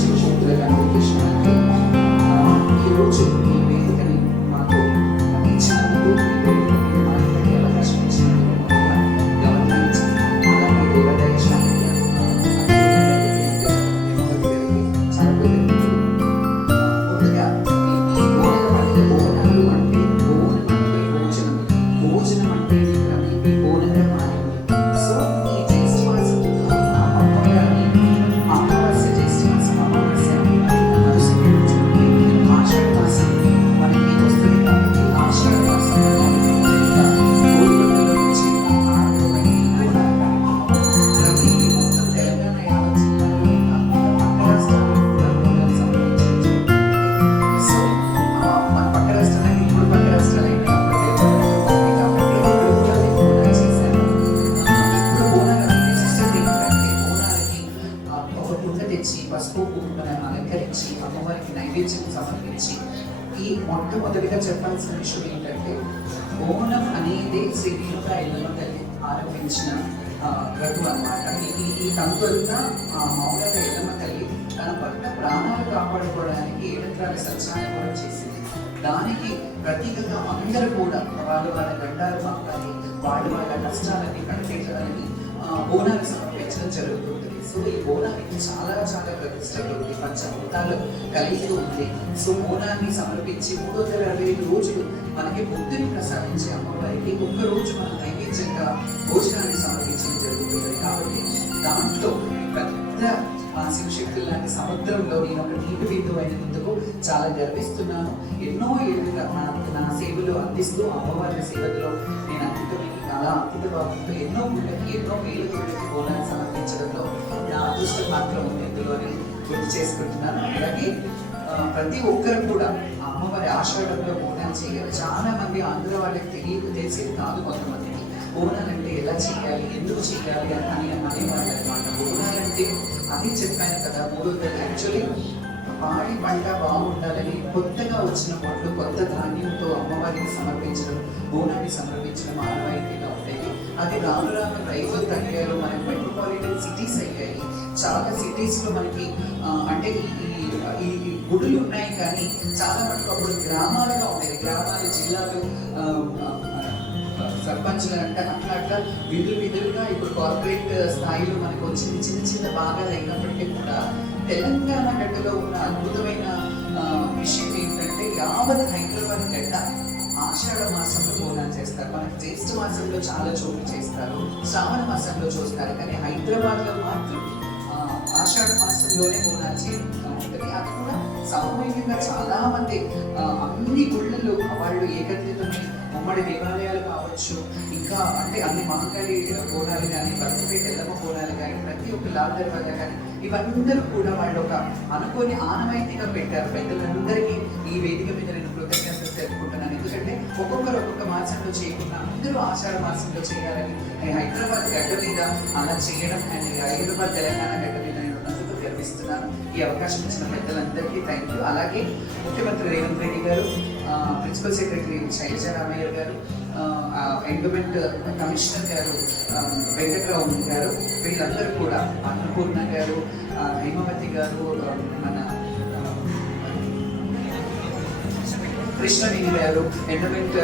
శివశక్తుల communication ఈరోజు ఈ వేదికని మాకు ఇచ్చినందుకు ఈ వేదికని మాట్లాడే అవకాశం ఇచ్చినందుకు గవర్నమెంట్ అలాగే దేవాదాయ చాలా ముందుగా ఈ బోనాలు అంటే బోనాలు అంటే బోనం అంటే భోజనం, భోజనం అంటే ప్రతి బోనంగా మారింది. సో ఈ జ్యేష్ఠ మాసం అమావాస్య జ్యేష్ఠ మాసం అమావాస్య ఆషాఢ మాసం మనకి వస్తుంది కాబట్టి ఆషాఢ మాసం గోల్కొండలో నుంచి ఆరంభమైన ఈ రవి మొత్తం తెలంగాణ యావత్ జిల్లాలో పక్క రాష్ట్రాల్లో కూడా బోనాలు సమర్పించడం. సో మన పక్క రాష్ట్రాలకి ఇప్పుడు పక్క రాష్ట్రాలైనా తెచ్చి పసుపు కుంకుమను అలంకరించి అమ్మవారికి నైవేద్యం సమర్పించి ఈ మొట్టమొదటిగా చెప్పాల్సిన విషయం ఏంటంటే బోనం అనేది శ్రీ రేణుకా ఎల్లమ్మ తల్లి ఆరంభించిన వ్రతం అన్నమాట. ఈ తంతువుగా మామూలుగా ఎల్లమ్మ తల్లి తన భర్త ప్రాణాలు కాపాడుకోవడానికి ఏడంత్రాల సంచారం కూడా చేసింది. దానికి ప్రతీకగా అందరూ కూడా వాళ్ళ గండాలు మాట్లాడి వాళ్ళ కష్టాలని కడతీర్చాలని బోనాలు సమర్పించడం జరుగుతుంది. సో ఈ బోనానికి చాలా చాలా ప్రతిష్టలు ఉంది, పంచభూతాలు కలిగి ఉంది. సో బోనాన్ని సమర్పించి 365 రోజులు మనకి బుద్ధిని ప్రసాదించే అమ్మవారికి ఒక్క రోజు మనం నైవేద్యంగా భోజనాన్ని సమర్పించడం జరుగుతుంది. కాబట్టి దాంట్లో పెద్ద శివశక్తులు లాంటి సముద్రంలో నేను ఒక నీటి బిందువు అయినందుకు చాలా గర్విస్తున్నాను. ఎన్నో ఏళ్ళుగా నా సేవలు అందిస్తూ అమ్మవారి సేవలో నేను అలా అంకిత భావంతో ఎన్నో వేల గుళ్ళకి బోనాన్ని సమర్పించడంలో నా అదృష్టం మాత్రం ఉంది ఇందులోని గుర్తు చేసుకుంటున్నాను. అలాగే ప్రతి ఒక్కరు కూడా అమ్మవారి ఆషాఢంలో బోనాలు చేయాలి. చాలా మంది ఆంధ్ర వాళ్ళకి తెలిసేది కాదు. కొంతమందికి బోనాలంటే ఎలా చేయాలి, ఎందుకు చేయాలి అని అనేవాళ్ళు అనమాట. బోనాలంటే అది చెప్పాను కదా, యాక్చువల్లీ పాడి పంట బాగుండాలని కొత్తగా వచ్చిన పండ్లు కొత్త ధాన్యంతో అమ్మవారికి సమర్పించడం, బోనాన్ని సమర్పించడం ఆనవాయితీగా ఉండేది. అది రాను రాను రైతులు తగ్గారు, మనకి మెట్రోపాలిటన్ సిటీస్ అయ్యాయి. చాలా సిటీస్లో మనకి అంటే ఈ గుడులు ఉన్నాయి, కానీ చాలా మటుకు అప్పుడు గ్రామాలుగా ఉండేది. గ్రామాలు జిల్లాలు సర్పంచులు అంటే అట్లా విధులుగా ఇప్పుడు కార్పొరేట్ స్థాయిలో మనకు వచ్చింది. చిన్న భాగాలు అయినప్పటికీ కూడా తెలంగాణ గడ్డలో ఉన్న అద్భుతమైన విషయం ఏంటంటే యావత్ హైదరాబాద్ గడ్డ ఆషాఢ మాసంలో బోనాలు చేస్తారు. మనకి జ్యేష్ఠ మాసంలో చాలా చోట్ల చేస్తారు, శ్రావణ మాసంలో చూస్తారు, కానీ హైదరాబాద్లో మాత్రం ఆషాఢ మాసంలోనే బోనాలు చేయడం ఉంటుంది. అది కూడా సామూహికంగా చాలా మంది అన్ని గుళ్ళల్లో వాళ్ళు ఏకత్రితమై ఉమ్మడి దేవాలయాలు కావచ్చు, ఇంకా అంటే అన్ని మహంకాళి బోనాలు కానీ, భక్తిపేట ఎల్లమ్మ బోనాలు కానీ, ప్రతి ఒక్క లాల్ దర్వాజా కానీ, ఇవందరూ కూడా వాళ్ళు ఒక అనుకోని ఆనవాయితీగా పెట్టారు. పెద్దలందరికీ ఈ వేదిక మీద నేను కృతజ్ఞతలు తెలుపుకుంటున్నాను. ఎందుకంటే ఒక్కొక్కరు ఒక్కొక్క మాసంలో చేయకుండా అందరూ ఆషాఢ మాసంలో చేయాలని హైదరాబాద్ గడ్డ మీద అలా చేయడం అండ్ హైదరాబాద్ తెలంగాణ గడ్డ మీద నేను ఉన్నందుకు గర్విస్తున్నాను. ఈ అవకాశం ఇచ్చిన పెద్దలందరికీ థ్యాంక్ యూ. అలాగే ముఖ్యమంత్రి రేవంత్ రెడ్డి గారు, ప్రిన్సిపల్ సెక్రటరీ శైలజా రామయ్య గారు, ఎండోమెంట్ కమిషనర్ గారు వెంకట్రావు గారు, వీళ్ళందరూ కూడా అన్నపూర్ణ గారు, హేమవతి గారు, మన కృష్ణవేణి గారు, ఎండోమెంట్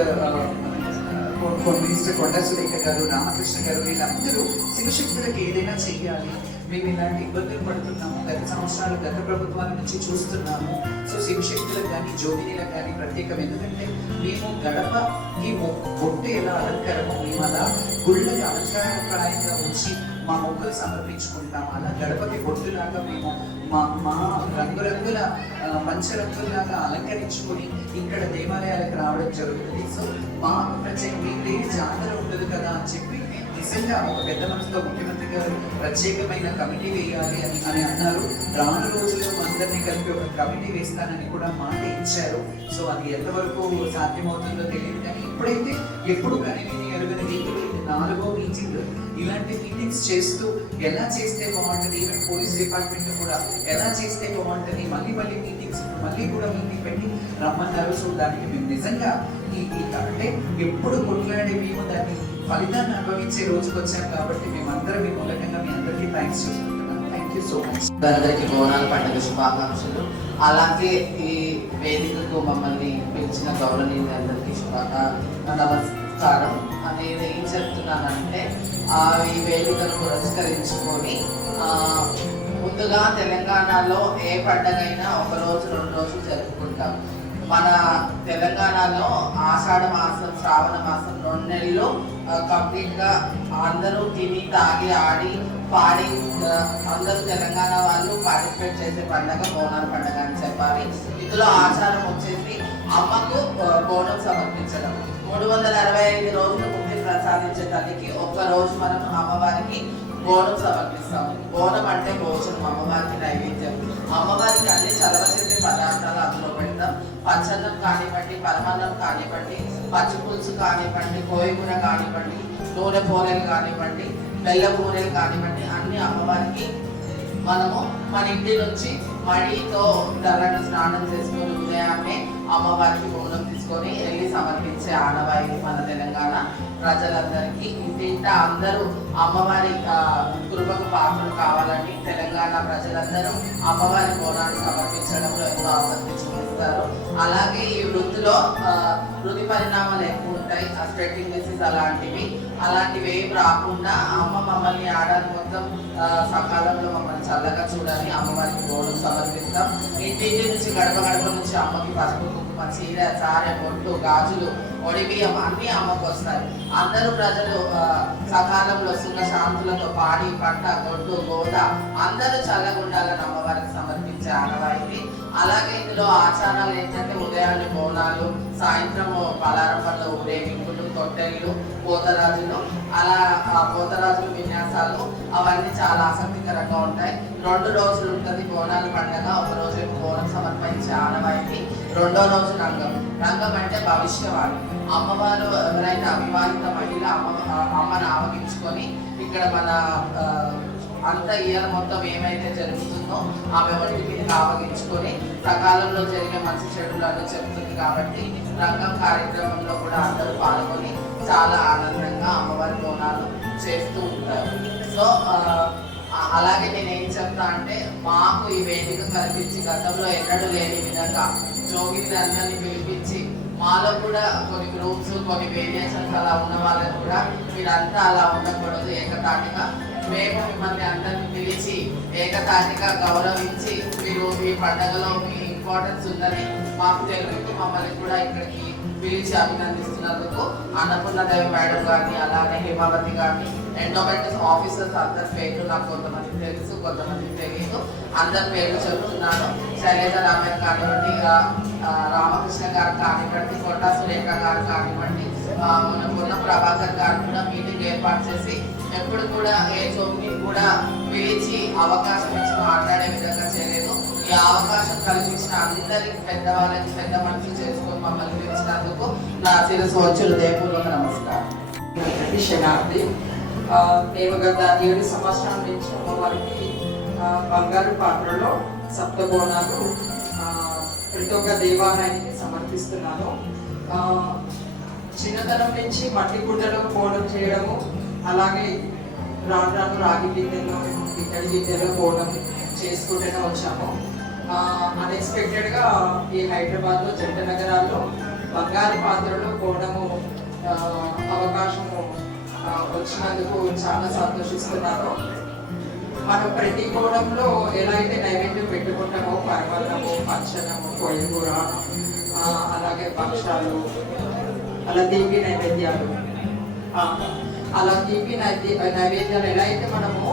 మినిస్టర్ కొండా సురేఖ గారు, రామకృష్ణ గారు, వీళ్ళందరూ శివశక్తులకు ఏదైనా చెయ్యాలి, మేము ఇలాంటి ఇబ్బందులు పడుతున్నాము, గత ప్రభుత్వాల నుంచి చూస్తున్నాము. సో శివశక్తులకు కానీ జ్యోతినిలకు కానీ ప్రత్యేకం. ఎందుకంటే మేము గడపకి బొట్టు ఎలా అలంకారమో మేము అలా గుళ్ళకి అలంకారప్రాయంగా ఉంచి మా మొక్కలు సమర్పించుకుంటాం. అలా గడపకి బొట్టులాగా మేము మా రంగురంగుల పంచరంగుల్లాగా అలంకరించుకొని ఇక్కడ దేవాలయాలకు రావడం జరుగుతుంది. సో మాకు ప్రత్యేక మీకు జాతర ఉండదు కదా అని చెప్పి నిజంగా ఒక పెద్ద మనసుతో ముఖ్యమంత్రి గారు ప్రత్యేకమైన కమిటీ వేయాలి అని అన్నారు. రాను రోజుల్లో అందరినీ కలిపి ఒక కమిటీ వేస్తానని కూడా మాట ఇచ్చారు. సో అది ఎంతవరకు సాధ్యమవుతుందో తెలియదు, కానీ ఇప్పుడైతే ఎప్పుడు కనివిని ఎరుగని రీతిలో 4వ మీటింగ్ ఇలాంటి మీటింగ్స్ చేస్తూ ఎలా చేస్తే బాగుంటుంది, ఈవెన్ పోలీస్ డిపార్ట్మెంట్ కూడా ఎలా చేస్తే బాగుంటుంది, మళ్ళీ మీటింగ్స్ మళ్ళీ కూడా మీటింగ్ పెట్టి రమ్మన్నారు. సో దానికి మేము నిజంగా అంటే ఎప్పుడు కొట్లాడే మేము దాన్ని ఫలితాన్ని అనుభవించే రోజుకి వచ్చాం. కాబట్టి మేమందరం మీ మూలకంగా మీ అందరికీ థ్యాంక్స్ చెప్తున్నాం. Thank you. Thank you so much. అందరికీ బోనాల పండుగ శుభాకాంక్షలు. అలాగే ఈ వేదికకు మమ్మల్ని పిలిచిన గౌరవనీయులందరికీ నమస్కారం. నేను ఏం చెప్తున్నానంటే ఈ వేదికను పురస్కరించుకొని ముందుగా తెలంగాణలో ఏ పండుగైనా ఒక రోజు 2 రోజులు జరుపుకుంటాం. మన తెలంగాణలో ఆషాఢ మాసం, శ్రావణ మాసం 2 నెలలు కంప్లీట్గా అందరూ తిని తాగి ఆడి పాడి అందరూ తెలంగాణ వాళ్ళు పార్టిసిపేట్ చేసే పండుగ బోనాల పండుగ అని చెప్పాలి. ఇందులో ఆచారం వచ్చేసి అమ్మకు బోనం సమర్పించడం. 365 రోజులు ముక్తి ప్రసాదించే తల్లికి ఒక్క రోజు మనం అమ్మవారికి బోనం సమర్పిస్తాం. బోనం అంటే భోజనం, అమ్మవారికి నైవేద్యం. అమ్మవారికి అన్ని చలవశక్తి పదార్థాలు అందులో పెడతాం. పచ్చన్నం కానివ్వండి, పరమాన్నం కానివ్వండి, పచ్చి పులుసు కానివ్వండి, కోయిగూర కానివ్వండి, నూనె పూరెలు కానివ్వండి, బెల్ల పూరెలు కానివ్వండి, అన్ని అమ్మవారికి మనము మన ఇంటి నుంచి మడితో తలను స్నానం చేసుకొని ఉదయాన్నే అమ్మవారికి బోనం తీసుకొని వెళ్ళి సమర్పించే ఆనవాయితీ మన తెలంగాణ ప్రజలందరికీ. ఇంటింట అందరూ అమ్మవారి కృపకు పాత్రలు కావాలని తెలంగాణ ప్రజలందరూ అమ్మవారి బోనాన్ని సమర్పించడంలో ఎంతో ఆసక్తి చూపిస్తారు. అలాగే ఈ వృత్తిలో వృత్తి పరిణామాలు ఎక్కువ ఉంటాయి. స్ప్రెడ్డింగ్ డిసీజ్ అలాంటివి ఏం రాకుండా అమ్మ మమ్మల్ని ఆడాది మొత్తం సకాలంలో మమ్మల్ని చల్లగా చూడాలి అమ్మవారికి బోనం సమర్పిస్తాం. ఇంటింటి నుంచి గడప నుంచి అమ్మకి పసుపు, కుంకుమ, చీర, చారె, బొట్టు, గాజులు, ఒడిబియ్యం అన్ని అమ్మకు వస్తాయి. అందరూ ప్రజలు సకాలంలో సుఖ శాంతులతో పాడి పంట, గొడ్డు, గోద అందరూ చల్లగా ఉండాలని అమ్మవారికి సమర్పించే ఆనవాయితీ. అలాగే ఇందులో ఆచారాలు ఏంటంటే ఉదయాన్నే బోనాలు, సాయంత్రం పలారం పళ్ళ ఊరేగింపులు, తొట్టెళ్ళు, పోతరాజులు, అలా పోతరాజుల విన్యాసాలు అవన్నీ చాలా ఆసక్తికరంగా ఉంటాయి. 2 రోజులు ఉంటుంది బోనాల పండుగ. ఒక రోజు బోనం సమర్పించే ఆనవాయితీ. 2వ రోజు రంగం. రంగం అంటే భవిష్యవాణి. అమ్మవారు ఎవరైతే అవివాహిత మహిళ అమ్మను ఆవగించుకొని ఇక్కడ మన అంత ఇయర్ మొత్తం ఏమైతే జరుగుతుందో ఆమె ఒంటి మీద ఆవగించుకొని సకాలంలో జరిగే మంచి చెడులు అని చెప్తుంది. కాబట్టి రంగం కార్యక్రమంలో కూడా అందరూ పాల్గొని చాలా ఆనందంగా అమ్మవారి బోనాలు చేస్తూ ఉంటారు. సో అలాగే నేను ఏం చెప్తా అంటే మాకు ఈ వేదిక కల్పించి గతంలో ఎన్నడూ లేని విధంగా జోగిని అందరినీ పిలిపించి మాలో కూడా కొన్ని గ్రూప్స్, కొన్ని వేరియేషన్స్ అలా ఉన్న వాళ్ళని కూడా మీరంతా అలా ఉండకూడదు, ఏకతాటిగా మేము మిమ్మల్ని అందరినీ పిలిచి ఏకతాటిగా గౌరవించి మీరు ఈ పండుగలో మీ ఇంపార్టెన్స్ ఉందని మాకు తెలుగుతూ మమ్మల్ని కూడా ఇక్కడికి పిలిచి అభినందిస్తున్నందుకు అన్నపూర్ణదేవి మేడం కానీ, అలానే హేమావతి కానీ, ఎండోమెంట్ ఆఫీసర్స్ అందరి పేర్లు నాకు కొంతమంది తెలుసు, కొంతమందికి తెలియదు. అందరి పేర్లు చెబుతున్నాను. శైలేజ రామయ్య కానివ్వండి, రామకృష్ణ గారు కానివ్వండి, కోటా సురేఖ గారు కానివ్వండి, మన ప్రభాకర్ గారు కూడా మీటింగ్ ఏర్పాటు చేసి ఎప్పుడు కూడా ఏ చోటుని కూడా పిలిచి అవకాశం ఇచ్చి మాట్లాడే విధంగా చేయలేదు. ఈ అవకాశం కల్పించిన అందరికి పెద్దవాళ్ళకి పెద్ద మనుషులు చేసుకొని మమ్మల్ని పిలిచినందుకు నా శిరస్సు వచ్చి హృదయపూర్వక నమస్కారం. శనార్థి మేము గత 7 సంవత్సరాల నుంచి అమ్మవారికి బంగారు పాత్రలో సప్తబోనాలు ప్రతి ఒక్క దేవాలయానికి సమర్పిస్తున్నాను. చిన్నతనం నుంచి మట్టి గుడ్డలో బోనం చేయడము, అలాగే రాను రాగి గిన్నెలో, ఇత్తడి గిన్నెలో బోనం చేసుకుంటూనే వచ్చాము. అన్ఎక్స్పెక్టెడ్గా ఈ హైదరాబాద్లో జంట నగరాల్లో బంగారు పాత్రలో బోనము అవకాశము వచ్చినందుకు చాలా సంతోషిస్తున్నాను. మనం ప్రతి బోనంలో ఎలా అయితే నైవేద్యం పెట్టుకుంటామో పరమాన్నము, పచ్చనము, కోయగూర, అలాగే భక్షాలు, అలా తీపి నైవేద్యాలు, అలా తీపి నైవేద్యాలు ఎలా అయితే మనము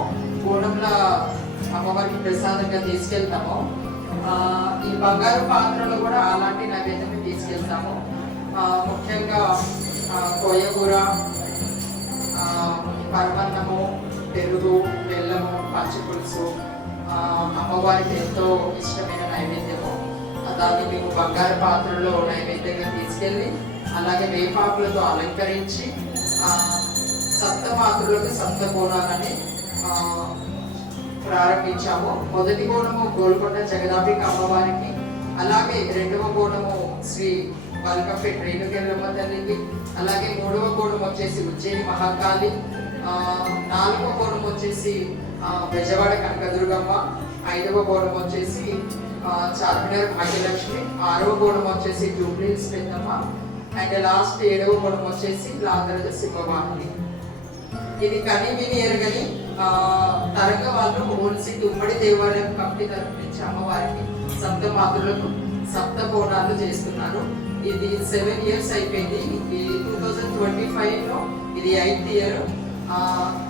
బోనంలో అమ్మవారికి ప్రసాదంగా తీసుకెళ్తామో ఈ బంగారు పాత్రలో కూడా అలాంటి నైవేద్యం తీసుకెళ్తాము. ముఖ్యంగా కోయగూర, పరమాన్నము, పెరుగు, బెల్లము, పచ్చి పులుసు అమ్మవారికి ఎంతో ఇష్టమైన నైవేద్యము. దాన్ని మేము బంగారు పాత్రలో నైవేద్యంగా తీసుకెళ్ళి అలాగే వేపాకులతో అలంకరించి సప్తమాతృలకు సప్త బోనాలని ప్రారంభించాము. మొదటి బోనము గోల్కొండ జగదాంబిక అమ్మవారికి, అలాగే 2వ బోనము శ్రీ వల్కంపేట రేణుకెళ్ళమ్మ తల్లికి, అలాగే 3వ కోణం వచ్చేసి ఉజ్జయిని మహాకాళి, 4వ కోణం వచ్చేసి బెజవాడ కనకదుర్గమ్మ, 5వ కోణం వచ్చేసి చార్మినార్ భాగ్యలక్ష్మి, 6వ కోణం వచ్చేసి జూబ్లీహిల్స్ పెద్దమ్మ, అండ్ లాస్ట్ 7వ కోణం వచ్చేసి లాంధ్రజ సింహవాహిని. ఇది కని విని ఎరగని తరంగ వాళ్ళు హోల్సిటీ ఉమ్మడి దేవాలయం కమిటీ తరఫు నుంచి అమ్మవారికి సప్త మాతృలకు సప్త కోణాలు చేస్తున్నారు. ఇది 7 years అయిపోయింది. ఈ 2025లో ఇది 8th year.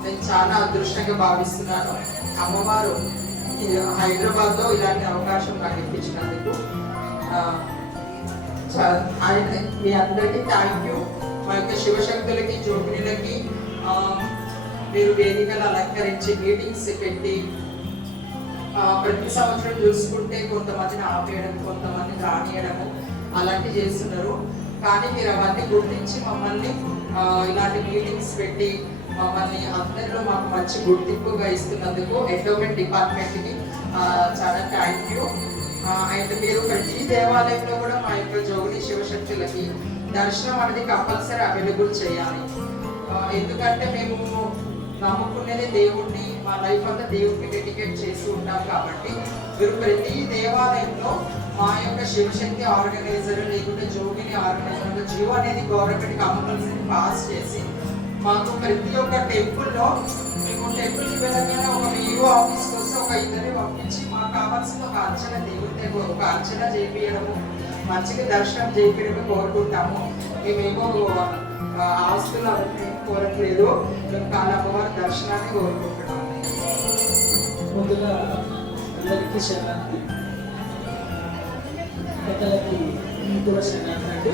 నేను చాలా అదృష్టంగా భావిస్తున్నాను. అమ్మవారు హైదరాబాద్లో ఇలాంటి అవకాశం నాకు ఇప్పించినందుకు మీ అందరికీ థ్యాంక్ యూ. మా యొక్క శివశక్తులకి జోగినులకి మీరు వేదికలు అలంకరించి మీటింగ్స్ పెట్టి ప్రతి సంవత్సరం చూసుకుంటే కొంతమందిని ఆపేయడం, కొంతమందిని రానియడము అలాంటివి చేస్తున్నారు. కానీ మీరు అవన్నీ గుర్తించి మమ్మల్ని ఇలాంటి మీటింగ్స్ పెట్టి మమ్మల్ని అందరిలో మాకు మంచి గుర్తింపుగా ఇస్తున్నందుకు ఎండోమెంట్ డిపార్ట్మెంట్కి చాలా థ్యాంక్ యూ. అండ్ మీరు ప్రతి దేవాలయంలో కూడా మా యొక్క జోగిని శివశక్తులకి దర్శనం అనేది కంపల్సరీ అవైలబుల్ చేయాలి. ఎందుకంటే మేము నమ్ముకునేది దేవుణ్ణి, మా లైఫ్ అంతా దేవుడికి డెడికేట్ చేసి ఉంటాం. కాబట్టి మీరు ప్రతి దేవాలయంలో మా యొక్క శివశక్తి ఆర్గనైజర్ లేకుంటే జోగిని ఆర్గనైజర్ జియో అనేది గవర్నమెంట్ కంపల్సరీ పాస్ చేసి మాకు ప్రతి ఒక్క టెంపుల్లో మేము టెంపుల్కి వెళ్ళగానే ఒక ఈఓ ఆఫీస్కి వస్తే ఒక ఇద్దరిని పంపించి మాకు కావాల్సిన ఒక అర్చన దేవుడి ఒక అర్చన చేయించడము, మంచిగా దర్శనం చేయించడమే కోరుకుంటాము. మేమేమో ఆస్తులు అవన్నీ కోరట్లేదు, మేము కాలమ్మవారి దర్శనాన్ని కోరుకుంటున్నాము. ముందుగా అందరికీ శరణార్థి, పెద్దలకి కూడా శరణార్థి.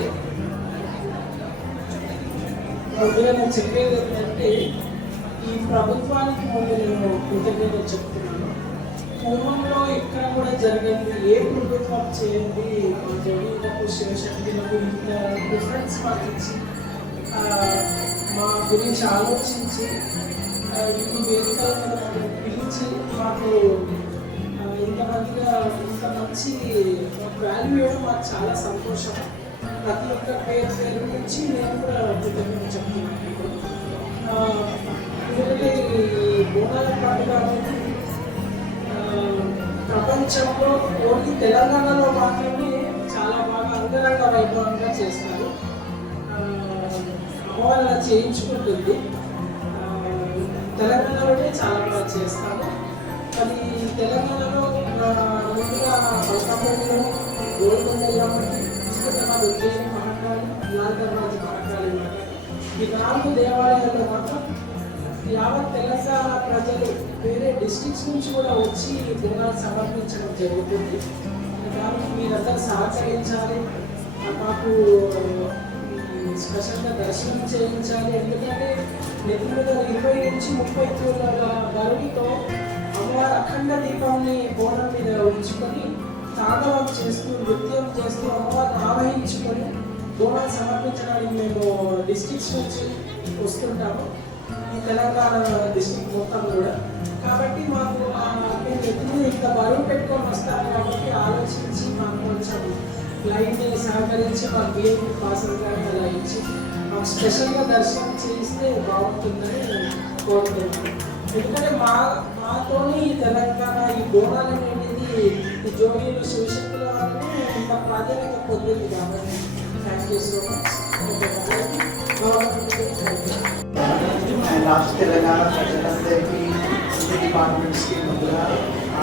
ముందుగా నేను చెప్పేది ఏంటంటే ఈ ప్రభుత్వానికి ముందు నేను కృతజ్ఞతలు చెప్తున్నాను. పూర్వంలో ఎక్కడ కూడా జరిగింది ఏ ప్రభుత్వం చేయండి జగన్కు శివశక్తులకు ఇంత డిఫరెన్స్ మాకు ఇచ్చి మా గురించి ఆలోచించి ఈ వేదికలను పిలిచి మాకు ఇంతమందిగా ఇంత మంచి వాల్యూ ఇవ్వడం మాకు చాలా సంతోషం. ప్రతి ఒక్క పేరు నుంచి నేను కూడా కృతజ్ఞత చెప్తున్నాను. ఎందుకంటే ఈ బోనాల పండుగ అనేది ప్రపంచంలో ఓన్లీ తెలంగాణలో మాత్రమే చాలా బాగా అంగరంగ వైభవంగా చేస్తారు. అమ్మవారు చేయించుకుంటుంది. తెలంగాణలోనే చాలా బాగా చేస్తాము. మరి తెలంగాణలో ముందుగా పల్కాపల్లిలో గోల్కొండలో ఉజ్జయిని మహాకాళి, లాల్దర్వాజ మహాకాళి ఈ 4 దేవాలయాల్లో మాత్రం యావత్ తెలంగాణ ప్రజలు వేరే డిస్ట్రిక్ట్స్ నుంచి కూడా వచ్చి బోనాలు సమర్పించడం జరుగుతుంది. దానికి మీరందరూ సహకరించాలి, మాకు స్పెషల్గా దర్శనం చేయించాలి. ఎందుకంటే నెత్తి మీద 20 నుంచి 30 కిలోల బరువుతో అమ్మవారి అఖండ దీపాన్ని బోనం మీద ఉంచుకొని తాండవం చేస్తూ నృత్యం చేస్తూ అమ్మవారిని ఆవహించుకొని బోనాలు సమర్పించడానికి మేము డిస్ట్రిక్ట్స్ నుంచి వస్తుంటాము, ఈ తెలంగాణ డిస్ట్రిక్ట్ మొత్తం కూడా. కాబట్టి మాకు మేము ఎప్పుడు ఇంత బరువు పెట్టుకొని వస్తాము కాబట్టి ఆలోచించి మాకు కొంచెం లైన్ని సహకరించి మాకు బిఏపీ పాసలు కానీ అలా ఇచ్చి మాకు స్పెషల్గా దర్శనం చేయిస్తే బాగుంటుందని కోరుతున్నాను. ఎందుకంటే మాతోని తెలంగాణ ఈ బోనాలు అనేది ఈ జోగిలు శివశక్తుల వాళ్ళని ఇంత ప్రాధాన్యత పొందింది. కాబట్టి థ్యాంక్ యూ సో మచ్. రాష్ట్ర తెలంగాణ ప్రజలందరికీ డిపార్ట్మెంట్స్కి ముందుగా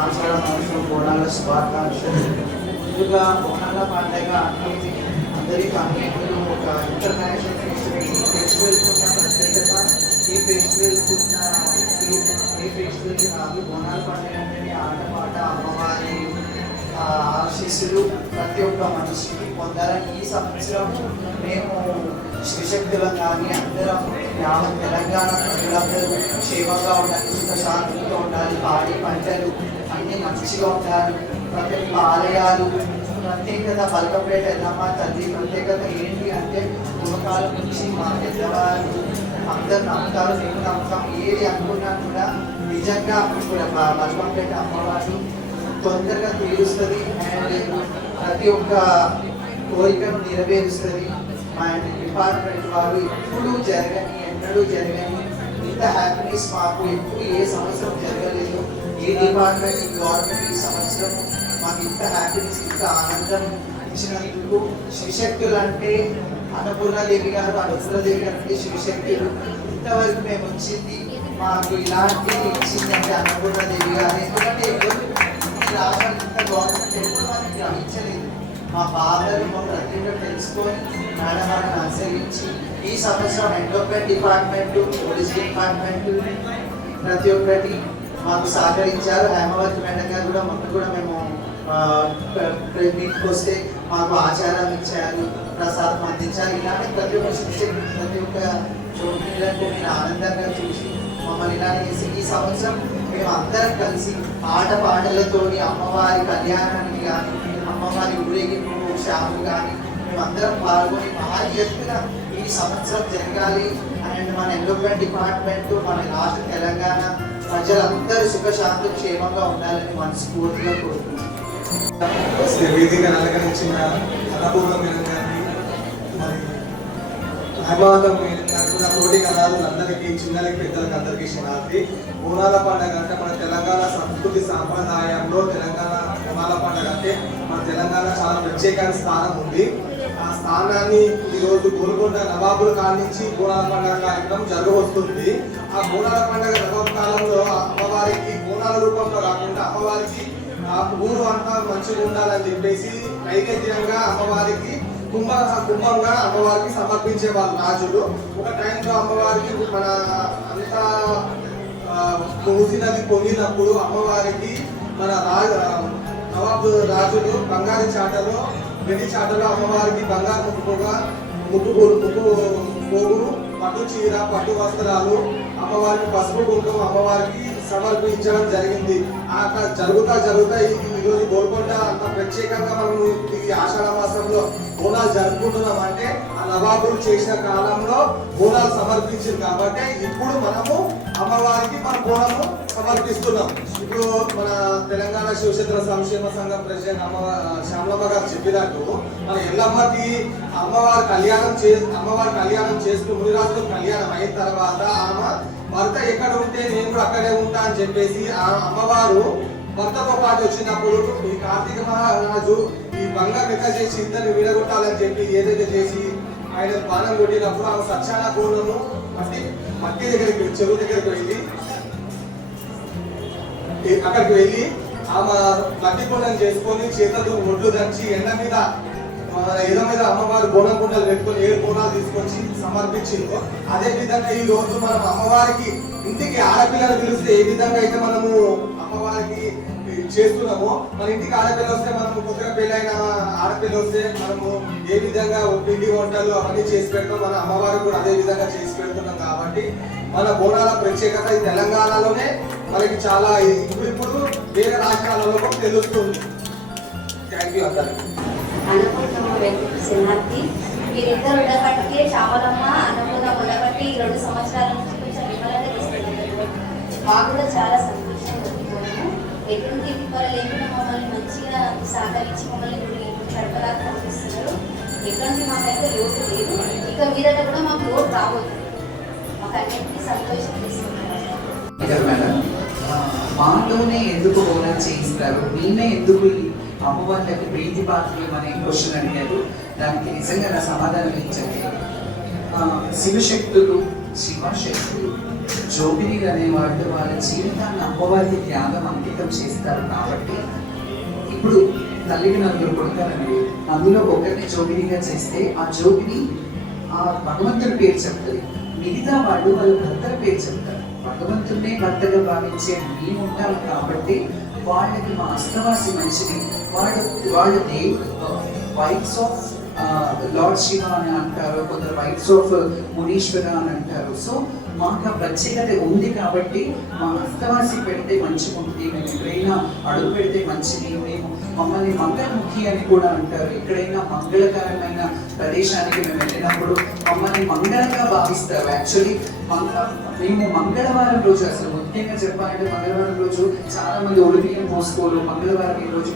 ఆషాఢ మాసం బోనాల శుభాకాంక్షలు. ముందుగా బోనాల పండుగ అనేది అందరికీ అన్నింటిలో ఒక ఇంటర్నేషనల్ ఫెస్టివల్ ఉన్న ప్రత్యేకత. ఈ ఫెస్టివల్కి కాదు, బోనాల పండుగ అనేది ఆటపాట అమ్మవారి ఆశీస్సులు ప్రతి ఒక్క మనిషికి పొందాలని ఈ సంవత్సరం మేము శివశక్తులం కానీ అందరం యావత్ తెలంగాణ ప్రజలందరూ క్షేమంగా ఉండాలి, సుఖశాంతితో ఉండాలి, పాడి పంటలు అన్నీ మంచిగా ఉండాలి. ప్రతి ఒక్క ఆలయాలు ప్రత్యేకత బల్కంపేట ఎల్లమ్మ తల్లి ప్రత్యేకత ఏంటి అంటే పూర్వకాలం నుంచి మా పెద్దవారు అందరు నమ్ముతారు, మేము నమ్ముతాం. ఏది అనుకున్నా కూడా నిజంగా కూడా బల్కంపేట అమ్మవారు తొందరగా తీరుస్తుంది అండ్ ప్రతి ఒక్క కోరికను నెరవేరుస్తుంది. మా డిపార్ట్మెంట్ వారు ఎప్పుడూ జరగని ఎన్నడూ జరగని ఇంత హ్యాపీనెస్ మాకు ఎప్పుడు ఏ సంవత్సరం జరగలేదు. ఏ డిపార్ట్మెంట్ గవర్నమెంట్ ఈ సంవత్సరం మాకు ఇంత హ్యాపీనెస్ ఇంత ఆనందం ఇచ్చినందుకు. శివశక్తులు అంటే అన్నపూర్ణాదేవి గారు అంటే శివశక్తులు. ఇంతవరకు మేము వచ్చింది మాకు ఇలాంటిది ఇచ్చిందంటే అన్నపూర్ణాదేవి గారు. ఎందుకంటే ఎవరు ఈ రాష్ట్రం ఇంత గవర్నమెంట్ ఎప్పుడు మనకి గ్రహించలేదు. మా బాధలు మా ప్రతి ఒక్కరు తెలుసుకొని మేడం వారిని అనుసరించి ఈ సంవత్సరం ఎండోక్రైన్ డిపార్ట్మెంట్, పోలీస్ డిపార్ట్మెంట్ ప్రతి ఒక్కటి మాకు సహకరించారు. హేమవతి మేడం గారు కూడా మొన్న కూడా మేము మీట్కి వస్తే మాకు ఆచారం ఇచ్చారు, ప్రసాదం అందించారు. ఇలాంటి ప్రతి ఒక్క శిక్షకు ప్రతి ఒక్క చోటులకు నేను ఆనందంగా చూసి మమ్మల్ని ఇలా చేసి ఈ సంవత్సరం మేము అందరం కలిసి ఆటపాటలతోని అమ్మవారి కళ్యాణానికి కానీ అమ్మవారి ఊరేగింపు షాపులు కానీ మేమందరం పాల్గొని భారీ ఎత్తున ఈ సంవత్సరం జరగాలి. అండ్ మన ఎండోక్రైన్ డిపార్ట్మెంట్, మన రాష్ట్ర తెలంగాణ ప్రజలందరూ సుఖశాంతి క్షేమంగా ఉండాలని మనస్ఫూర్తిగా కోరుకుంటున్నాం. వేదిక అలంకరించిన అన్నపూర్ణ మేడం గారిని, మరి హైమావతం మేడం గారు, నా తోటి కళారులందరికీ, చిన్నలకి పెద్దలకి అందరికీ శనార్థి. బోనాల పండుగ అంటే మన తెలంగాణ సంస్కృతి సాంప్రదాయంలో తెలంగాణ బోనాల పండుగ అంటే మన తెలంగాణ చాలా ప్రత్యేకమైన స్థానం ఉంది. ఆ స్థానాన్ని ఈరోజు గోల్కొండ నవాబుల కాడి నుంచి బోనాల పండుగ కార్యక్రమం జరగవస్తుంది. ఆ బోనాల పండుగ నవాబు కాలంలో అమ్మవారికి బోనాల రూపంలో కాకుండా అమ్మవారికి ఆ ఊరు అంతా మంచిగా ఉండాలని చెప్పేసి నైవేద్యంగా అమ్మవారికి కుంభంగా అమ్మవారికి సమర్పించే వాళ్ళు రాజులు. ఒక టైంలో అమ్మవారికి మన అంతా మూసినది పొంగినప్పుడు అమ్మవారికి మన నవాబు రాజులు బంగారు చాటలో, వెండి చాటలో అమ్మవారికి బంగారు ముక్కు పోగులు, పట్టు చీర, పట్టు వస్త్రాలు, అమ్మవారికి పసుపు కుంకుమ అమ్మవారికి సమర్పించడం జరిగింది. అట్లా జరుగుతా ఈరోజు గోల్కొండ అంత ప్రత్యేకంగా మనం ఈ ఆషాఢ మాసంలో బోనాలు జరుపుకుంటున్నాం. అంటే ఆ నవాబులు చేసిన కాలంలో బోనాలు సమర్పించింది కాబట్టి ఇప్పుడు మనము అమ్మవారికి మన బోనము సమర్పిస్తున్నాం. ఇప్పుడు మన తెలంగాణ శివక్షేత్ర సంక్షేమ సంఘం ప్రెసిడెంట్ శ్యామలమ్మ గారు చెప్పినట్టు మన ఎల్లమ్మకి అమ్మవారి కళ్యాణం చేస్తూ మునిరాజులు కళ్యాణం అయిన తర్వాత ఆమె భర్త ఎక్కడ ఉంటే నేను కూడా అక్కడే ఉంటా అని చెప్పేసి ఆ అమ్మవారు భర్తతో పాటు వచ్చినప్పుడు ఈ కార్తీక మహారాజు ఈ బంగారు లెక్క చేసి ఇద్దరిని విడగొట్టాలని చెప్పి ఏదైతే చేసి ఆయన బాణం కొట్టినప్పుడు ఆమె సత్యాన కోణము మట్టి దగ్గరికి చెరువు దగ్గరికి వెళ్ళి అక్కడికి వెళ్ళి ఆమె మట్టి కొండను చేసుకొని చేతులతో ఒడ్లు దంచి ఎండ మీద అమ్మవారి బోనం కుండలు పెట్టుకొని 7 బోనాలు తీసుకొచ్చి సమర్పించిందో అదే విధంగా ఈ రోజు మనం అమ్మవారికి ఇంటికి ఆడపిల్లలు పిలిస్తే ఏ విధంగా అయితే మనము అమ్మవారికి చేస్తున్నామో, మన ఇంటికి ఆడపిల్ల వస్తే మనము కొత్తగా పెళ్ళైన ఆడపిల్ల వస్తే మనము ఏ విధంగా పిండి వంటలు అవన్నీ చేసి పెడతాం, మన అమ్మవారికి కూడా అదే విధంగా చేసి పెడుతున్నాం. కాబట్టి మన బోనాల ప్రత్యేకత ఈ తెలంగాణలోనే మనకి చాలా ఇప్పుడు వేరే రాష్ట్రాలలో కూడా తెలుస్తుంది. థ్యాంక్ యూ అందరికీ. అన్నపూర్ణమ్మ వెంకట శనార్థి, వీరిద్దరు ఉండబట్టి శ్యామలమ్మ అన్నపూర్ణ ఉండబట్టి 2 సంవత్సరాల నుంచి కొంచెం విమలంగా తీసుకెళ్ళారు. మాకు కూడా చాలా సంతోషంగా ఉండిపోయాము. ఎటువంటి విఫలం లేకుండా మమ్మల్ని మంచిగా సహకరించి మమ్మల్ని సరఫరా చూస్తున్నారు. ఎటువంటి మాకైతే లోటు లేదు. ఇక మీదట కూడా మాకు లోటు రాబోతుంది. మాకు అన్నింటినీ సంతోషం తీసుకుంటున్నారు. మేడం, మాలోనే ఎందుకు బోనాలు చేయిస్తారు, మీనే ఎందుకు అమ్మవారికి ప్రీతి పాత్రలు అనే క్వశ్చన్ అడిగారు. దానికి నిజంగా నా సమాధానం ఇచ్చండి. శివశక్తులు, జోగినీలు అనేవాళ్ళు వాళ్ళ జీవితాన్ని అమ్మవారికి త్యాగం అంకితం చేస్తారు. కాబట్టి ఇప్పుడు తల్లికి 4 కొడుతారండి, అందులో ఒకరిని జోగినిగా చేస్తే ఆ జోగిని ఆ భగవంతుడి పేరు చెప్తుంది, మిగతా వాళ్ళు వాళ్ళ భర్తల పేరు చెప్తారు. భగవంతుడినే భర్తగా భావించే మేము ఉంటాం కాబట్టి వాళ్ళకి మా అస్తవాసి మంచిది. వాళ్ళు దేవుడు వైఫ్స్ ఆఫ్ లార్డ్ శివ అని అంటారు, కొందరు వైఫ్స్ ఆఫ్ మునీశ్వర అని అంటారు. సో మాకు ఆ ప్రత్యేకత ఉంది కాబట్టి మా అస్తవాసి పెడితే మంచిగా ఉంటుంది, మేము ఎక్కడైనా అడుగు పెడితే మంచిది. మమ్మల్ని మంగళముఖి అని కూడా అంటారు. ఎక్కడైనా మంగళకరమైన ప్రదేశానికి మేము వెళ్ళినప్పుడు మమ్మల్ని మంగళంగా భావిస్తారు. యాక్చువల్లీ మేము మంగళవారం రోజు, అసలు ముఖ్యంగా చెప్పాలంటే మంగళవారం రోజు చాలా మంది ఒడిబియ్యం పోసుకోరు, మంగళవారం ఈ రోజు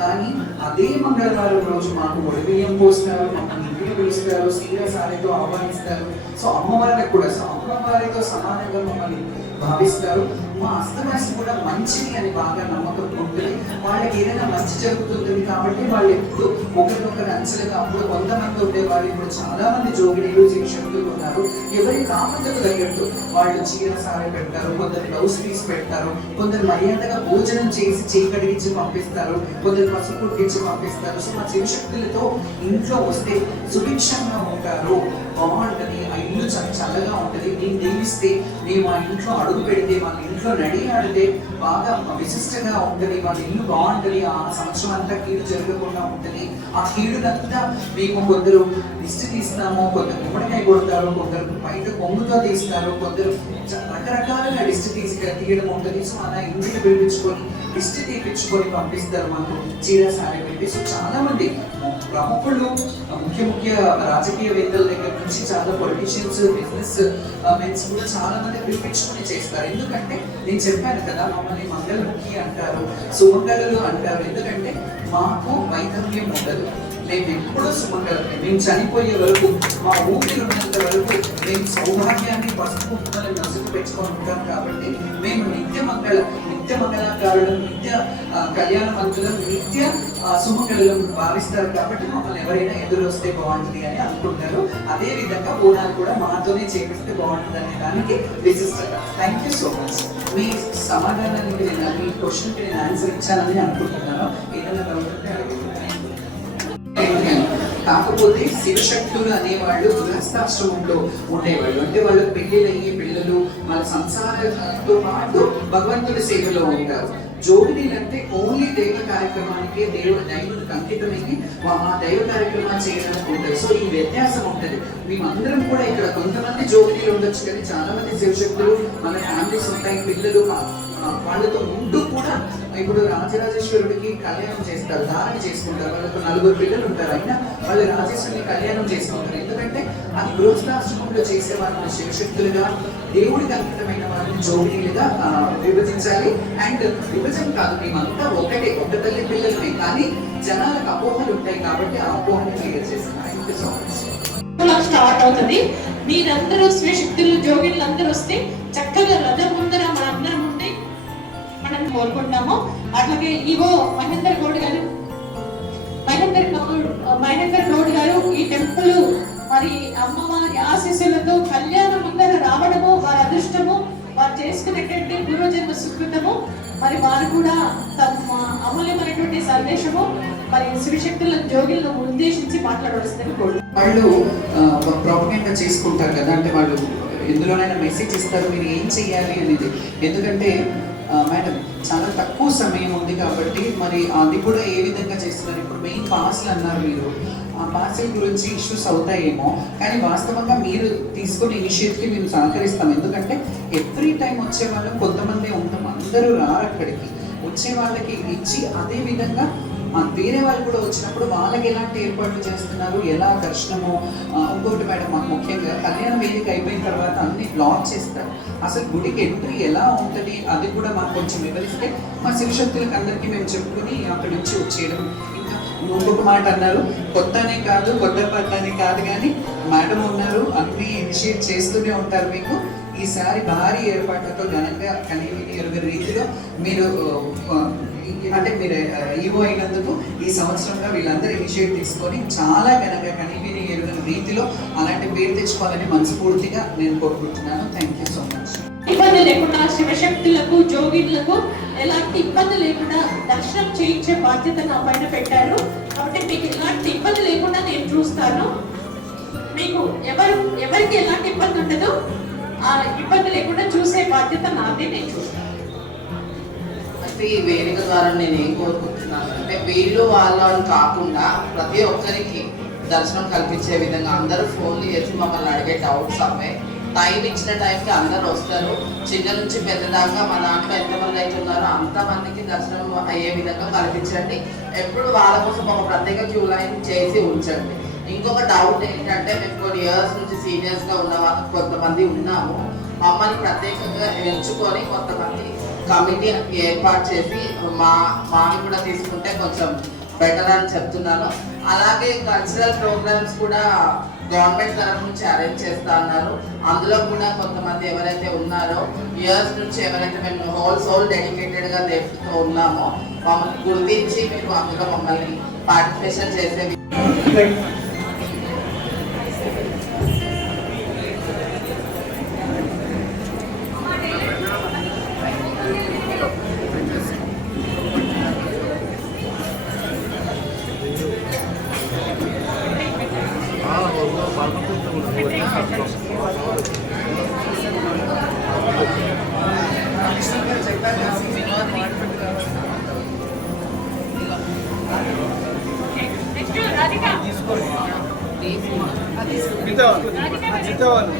కానీ అదే మంగళవారం రోజు మాకు ఒడిబియ్యం పోస్తారు, మమ్మల్ని అని పిలుస్తారు, సీనియర్ సారితో ఆహ్వానిస్తారు. సో అమ్మవారికి కూడా అమ్మవారితో సమానంగా మమ్మల్ని భావిస్తారు. మా అస్తమాసి కూడా మంచిది అని బాగా నమ్మకం ఉంటుంది. వాళ్ళకి ఏదైనా మంచి జరుగుతుంది కాబట్టి వాళ్ళు ఎప్పుడు ఒకరినొకరు అంచలుగా, అప్పుడు కొంతమంది ఉండేవాళ్ళు, ఇప్పుడు చాలా మంది జోగినీలు శిక్షకులు ఉన్నారు. ఎవరి కామంతకు తగ్గట్టు వాళ్ళు చీర సారీ పెడతారు, కొందరు బ్లౌజ్ పీస్ పెడతారు, కొందరు మర్యాదగా భోజనం చేసి చీకటికి పంపిస్తారు, కొందరు పసుపు పుట్టించి పంపిస్తారు. సో మా శివశక్తులతో ఇంట్లో వస్తే సుభిక్షంగా ఉంటారు, బాగుంటుంది, ఆ ఇల్లు చాలా చల్లగా ఉంటుంది. నేను దీవిస్తే మేము ఆ ఇంట్లో అడుగు పెడితే, వాళ్ళ ఇంట్లో నడి ఆడితే బాగా విశిష్టంగా ఉంటుంది, వాళ్ళ ఇల్లు బాగుంటుంది, ఆ సంవత్సరం అంతా కీడు జరగకుండా ఉంటుంది. ఆ కీడునంతా మేము కొందరు దిష్టి తీస్తాము, కొందరు గుమ్మడికాయ కొడతారు, కొందరు బయట కొంగుతో తీస్తారు, కొందరు రకరకాలుగా దిష్టి తీయడం ఉంటుంది. సో అలా ఇంటికి పిలిపించుకొని దిష్టి తీపించుకొని పంపిస్తారు మాకు చీర సారీ పెట్టి. సో చాలా మంది ప్రముఖులు, ముఖ్య రాజకీయవేత్తల దగ్గర నుంచి చాలా పొలిటీషియన్స్, బిజినెస్ మెన్స్ కూడా చాలా మంది పిలిపించుకొని చేస్తారు. ఎందుకంటే నేను చెప్పాను కదా, మమ్మల్ని మంగళముఖి అంటారు, సుమంగళులు అంటారు. ఎందుకంటే మాకు వైధవ్యం ఉండదు, మేము ఎప్పుడూ సుమంగళమే. మేము చనిపోయే వరకు, మా ఊపిరి ఉన్నంత వరకు మేము సౌభాగ్యాన్ని, పసుపు కుంకుమలను నసుకు పెంచుకొని ఉంటాం. కాబట్టి మేము నిత్య మంగళాకారులను, నిత్య కళ్యాణవంతులను, నిత్య సుమంగళులను భావిస్తారు. కాబట్టి మమ్మల్ని ఎవరైనా ఎదురు వస్తే బాగుంటుంది అని అనుకుంటారు. అదే విధంగా బోనాలు కూడా మాతోనే చేపిస్తే బాగుంటుంది అనే దానికి విశిష్టత. Thank you so much. మీ సమాధానానికి మీ క్వశ్చన్కి నేను ఆన్సర్ ఇచ్చానని అనుకుంటున్నాను. ఏదైనా డౌట్ ఉంటే అడగండి. కాకపోతే శివశక్తులు అనేవాళ్ళు గృహస్థాశ్రమంలో ఉండేవాళ్ళు. అంటే వాళ్ళకి పెళ్ళిళ్ళయ్యి పిల్లలు, వాళ్ళ సంసారంతో పాటు భగవంతుడి సేవలో ఉంటారు. జోగినీలు అంటే ఓన్లీ దైవ కార్యక్రమానికి, దైవుడికి అంకితమయ్యి ఆ దైవ కార్యక్రమాలు చేయడానికి ఉంటుంది. సో ఈ వ్యత్యాసం ఉంటుంది. మేమందరం కూడా ఇక్కడ కొంతమంది జోగినీలు ఉండొచ్చు, కానీ చాలా మంది శివశక్తులు, మన ఫ్యామిలీస్ ఉంటాయి, పిల్లలు వాళ్ళతో ఉంటూ కూడా ఇప్పుడు రాజరాజేశ్వరుడికి కళ్యాణం చేస్తారు, ధారణ చేసుకుంటారు. వాళ్ళకు 4 పిల్లలు ఉంటారు, అయినా వాళ్ళు రాజేశ్వరుని కళ్యాణం చేసుకుంటారు. ఎందుకంటే అది గృహస్థాశ్రమంలో చేసే వాళ్ళని శివశక్తులుగా, దేవుడికి అంకితమైన వాళ్ళని జోగినీలుగా విభజించాలి. అండ్ విభజన కాదు, మేమంతా ఒకటే, ఒక తల్లి పిల్లలమే. కానీ జనాలకు అపోహలు ఉంటాయి కాబట్టి ఆ అపోహని క్లియర్ చేస్తున్నాం. Thank you so much. Start అవుతుంది. మీరందరూ శివశక్తులు, జోగిన్లు అందరూ వస్తే చక్కగా రథం ముందర మన అందరం ఉంటే మనం కోరుకుంటాము. అట్లాగే ఈవో మహేందర్ గౌడ్ గారు ఈ టెంపుల్ మరి అమ్మవారి ఆశీస్సులతో కళ్యాణం ముందర రావడము వారి అదృష్టము, వారు చేసుకునేటువంటి పూర్వజన్మ సుకృతము. మరి వారు కూడా తమ అమూల్యమైనటువంటి సందేశము మరి శివశక్తుల జోగిలను ఉద్దేశించి మాట్లాడవలసిందని కోరు. వాళ్ళు ప్రాపగెండా చేసుకుంటారు కదా, అంటే వాళ్ళు ఎందులోనైనా మెసేజ్ ఇస్తారు మీరు ఏం చెయ్యాలి అనేది. ఎందుకంటే మేడం చాలా తక్కువ సమయం ఉంది కాబట్టి మరి అది కూడా ఏ విధంగా చేస్తున్నారు. ఇప్పుడు మెయిన్ పాస్లు అన్నారు మీరు, ఆ పార్సల్ గురించి ఇష్యూస్ అవుతాయేమో, కానీ వాస్తవంగా మీరు తీసుకునే ఇనిషియేటివ్కి మేము సహకరిస్తాం. ఎందుకంటే ఎవ్రీ టైం వచ్చే వాళ్ళం కొంతమంది ఉంటాం, అందరూ రారు అక్కడికి. వచ్చే వాళ్ళకి ఇచ్చి అదే విధంగా వేరే వాళ్ళు కూడా వచ్చినప్పుడు వాళ్ళకి ఎలాంటి ఏర్పాట్లు చేస్తున్నారు, ఎలా దర్శనము. ఇంకోటి మేడం, మాకు ముఖ్యంగా కళ్యాణ వేదిక అయిపోయిన తర్వాత అన్ని బ్లాక్ చేస్తారు. అసలు గుడికి ఎంట్రీ ఎలా ఉంటుంది అది కూడా మాకు కొంచెం వివరిస్తే మా శివశక్తులకు అందరికీ మేము చెప్పుకొని అక్కడి నుంచి వచ్చేయడం. ఇంకా ఇంకొక మాట అన్నారు, కొత్తనే కాదు, కొత్త పట్టనే కాదు, కానీ మేడం ఉన్నారు, అన్ని ఇనిషియేట్ చేస్తూనే ఉంటారు. మీకు ఈసారి భారీ ఏర్పాట్లతో ఘనంగా కనీవిని ఎరుగని రీతిలో మీరు అంటే మీరు ఈవో అయినందుకు ఈ సంవత్సరంగా వీళ్ళందరూ ఇనిషియేట్ తీసుకొని చాలా ఘనంగా కనీవిని ఎరుగని రీతిలో అలాంటి పేరు తెచ్చుకోవాలని మనస్ఫూర్తిగా నేను కోరుకుంటున్నాను. Thank you so much. ఇబ్బంది లేకుండా శివశక్తులకు, జోగిన్లకు ఎలాంటి ఇబ్బంది లేకుండా దర్శనం చేయించే బాధ్యత నా పైన పెట్టారు. కాబట్టి మీకు ఎలాంటి ఇబ్బంది లేకుండా నేను చూస్తాను. మీకు ఎవరికి ఎలాంటి ఇబ్బంది ఉండదు, ఆ ఇబ్బంది లేకుండా చూసే బాధ్యత నాది, నేను చూస్తాను. అంటే ఈ వేదిక ద్వారా నేను ఏం కోరుకుంటున్నాను అంటే, వీళ్ళు వాళ్ళని కాకుండా ప్రతి ఒక్కరికి దర్శనం కల్పించే విధంగా అందరూ ఫోన్లు చేసి మమ్మల్ని అడిగే డౌట్స్ అవే. టైం ఇచ్చిన టైంకి అందరూ వస్తారు. చిన్న నుంచి పెద్ద దాకా మా దాంట్లో ఎంతమంది అయితే ఉన్నారో అంతమందికి దర్శనం అయ్యే విధంగా కల్పించండి. ఎప్పుడు వాళ్ళ కోసం ఒక ప్రత్యేక క్యూ లైన్ చేసి ఉంచండి. ఇంకొక డౌట్ ఏంటంటే, మేము కొన్ని ఇయర్స్ నుంచి సీనియర్స్గా ఉన్న వాళ్ళకి కొంతమంది ఉన్నాము. మమ్మల్ని ప్రత్యేకంగా ఎంచుకొని కొంతమంది కమిటీ ఏర్పాటు చేసి మాని కూడా తీసుకుంటే కొంచెం బెటర్ అని చెప్తున్నాను. అలాగే కల్చరల్ ప్రోగ్రామ్స్ కూడా గవర్నమెంట్ తరఫు నుంచి అరేంజ్ చేస్తా అన్నారు. అందులో కూడా కొంతమంది ఎవరైతే ఉన్నారో ఇయర్స్ నుంచి ఎవరైతే మేము హోల్ డెడికేటెడ్గా దేవుడితో ఉన్నామో మమ్మల్ని గుర్తించి మీరు అందులో మమ్మల్ని పార్టిసిపేషన్ చేసేవి. మిగతా వాళ్ళు